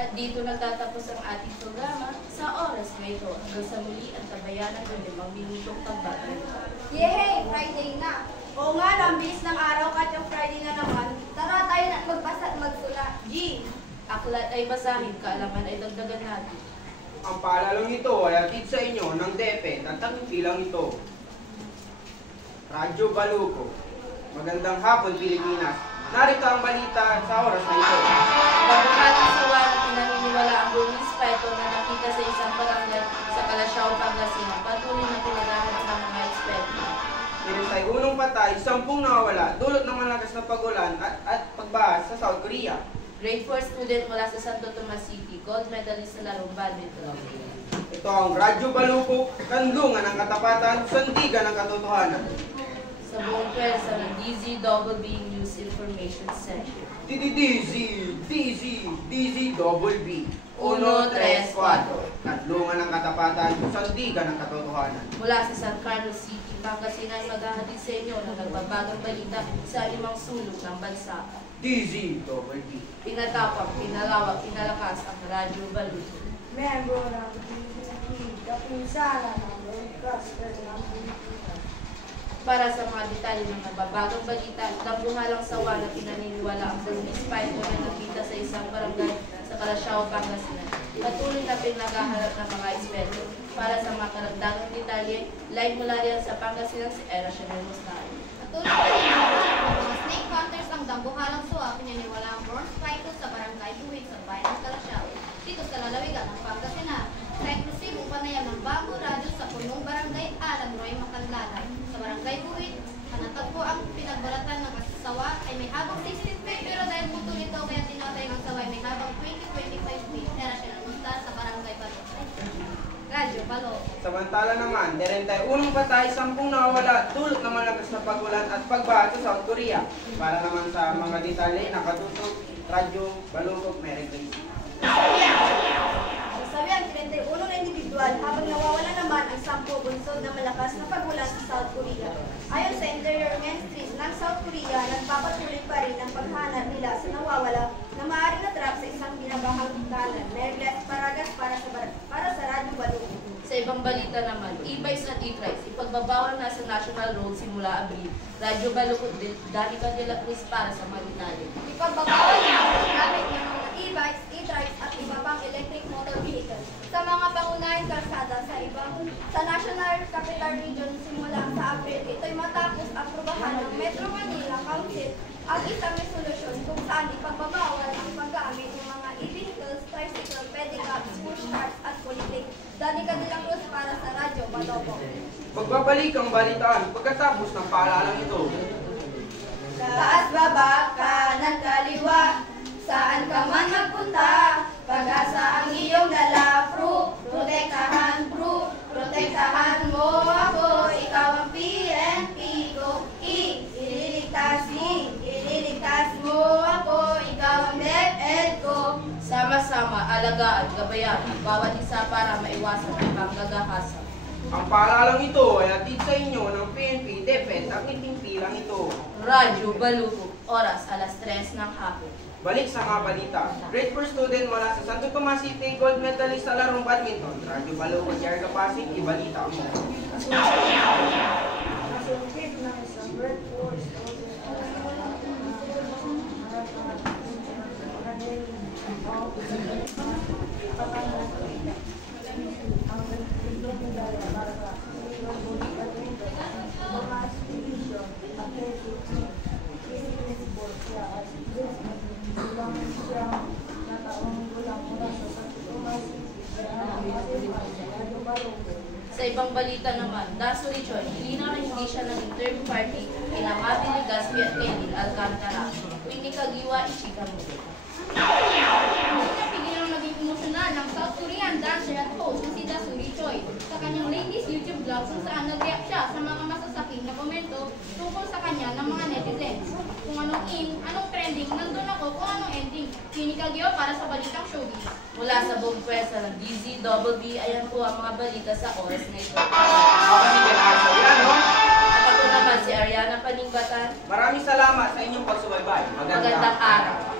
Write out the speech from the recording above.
At dito nagtatapos ang ating programa sa oras na ito. Hanggang sa muli ang tabayanan ng 5 minutong pagbati. Yehey! Friday na! Oo nga, nabilis ng araw kahit yung Friday na naman. Tara tayo na magbasa at magsula. G. Aklat ay basahin, kaalaman ay dagdagan natin. Ang paalalang ito ay atid sa inyo ng DepEd at ang bilang ito. Radyo Baluco. Magandang hapon, Pilipinas. Narito ang balita sa oras na ito. Pagkakalang sawa na pinaniniwala ang buong inspector na nakita sa isang barangay sa Calasiao, Pangasinan. Patuloy na pinagahanap ng mga eksperto. Tinitay unong patay, 10 nawawala, dulot ng malakas na pagulan at pagbaha sa South Korea. Grade 4 student mula sa Santo Tomas City, gold medalist sa larong badminton. Ito ang Radyo Baluco, kandungan ng katapatan, sandigan ng katotohanan. Sa buong pwersa ng DZBB News Information Session. DZBB. 1, 3, 4. Kandungan ng katapatan, sandigan ng katotohanan. Mula sa San Carlos City, Pangasinan, maghahatid sa inyo ng nagbabagang balita sa 5 sulok ng bansa. DZBB. Pinatapang, pinalawak, pinalakas ang Radyo Baluco. Membro ng DPP, kapinsala ng broadcaster ng Pilipinas. Para sa mga detalye ng nagbabagang balita, dambuhalang sawa na pinaniniwala ang buong inspector na nakita sa isang barangay sa Calasiao, Pangasinan. Patuloy na pinaghahanap ng mga eksperto. Para sa mga karagdagang detalye, live mula riyan sa Pangasinan si Era Chanel Mustari. Patuloy pa rin ang mga snake hunters ang dambuhalang suwa pinaniwala ang bronze python sa barangay Buhit sa bayan ng Calasiao, dito sa lalawigan ng Pangasinan. Sa eksklusibong panayam ng Bago Radyo sa punong barangay Alan Roy Macanlanan sa barangay Buhit, panatagpo ang pinagbalatan ng sawa ay may habang 16 feet pero dahil buto nito kaya tinatay ng sawa ay may habang 20-25 feet. Era siya ng mustar sa barangay Balot. Radyo Balot. Samantala naman, 31 patay, 10 nawawala, dulot ng malakas na pagulan at pagbaha sa South Korea. Para naman sa mga detalye, nakatutok, Radyo Baluco, Mary Grace. Sasabi ang 31 na individual habang nawawala naman ang 10 bunsod na malakas na pagulan sa South Korea. Ayon sa Interior Ministries ng South Korea, nagpapatuloy pa rin ang paghanap nila sa nawawala na maaaring natrap sa isang binabahang kanan. Mergles Paragas para sa Radyo Baluco. Sa ibang balita naman, e-bikes at e-trikes, ipagbabawal na sa National Road simula Abril. Radyo Baluco, Danica de la Cruz para sa mga detalye. Ipagbabawal na ang paggamit ng mga e-bikes, e-trikes at iba pang electric motor vehicles sa mga pangunahing kalsada sa National Capital Region simula sa April. Ito'y matapos aprobahan ng Metro Manila Council ang isang resolusyon kung saan ipagbabawal ang paggamit ng mga e-vehicles, tricycle, pedicabs, push carts at politik. Danica de la Cruz para sa Radyo Baluco. Magbabalik ang balitaan pagkatapos ng paalalang ito. Taas baba, kanan kaliwa, saan ka man magpunta, pag-asa ang iyong dala, protektahan mo ako, ikaw ang PNP ko, ililigtas mo ako, ikaw ang DepEd ko. Sama-sama, alagaan, gabayan ang bawat isa para maiwasan ang panggagahasa. Ang paalalang ito ay atid sa inyo ng PNP, DepEd at itimpilang ito. Radyo Baluco, oras alas 3 ng hapon. Balik sa mga balita. Grade 4 student mula sa Santo Tomas City, gold medalist sa larong badminton. Radyo Baluco, Jerga Pasig, ibalita mo. Nasungkit ng isang grade 4 student Sa ibang balita naman, Daso Richard, linaw na hindi siya naging third party kina Mavi Legaspi at Kenil Alcantara. Winnie Kagiwa, Ichika mo. Napigil ang naging emosyonal ng South Korean dancer at host na si Dasuri Choi sa kanyang latest YouTube vlog kung saan nag-react siya sa mga masasaking na komento tungkol sa kanya ng mga netizens. Kung anong anong trending, nandun ako kung anong ending. Kinikagyo para sa balitang showbiz. Mula sa buong pwersa ng DZBB, ayan po ang mga balita sa oras na ito. Ako si Ken Arsabiano. At ako naman si Ariana Paningbatan. Maraming salamat sa inyong pagsubaybay. Magandang araw.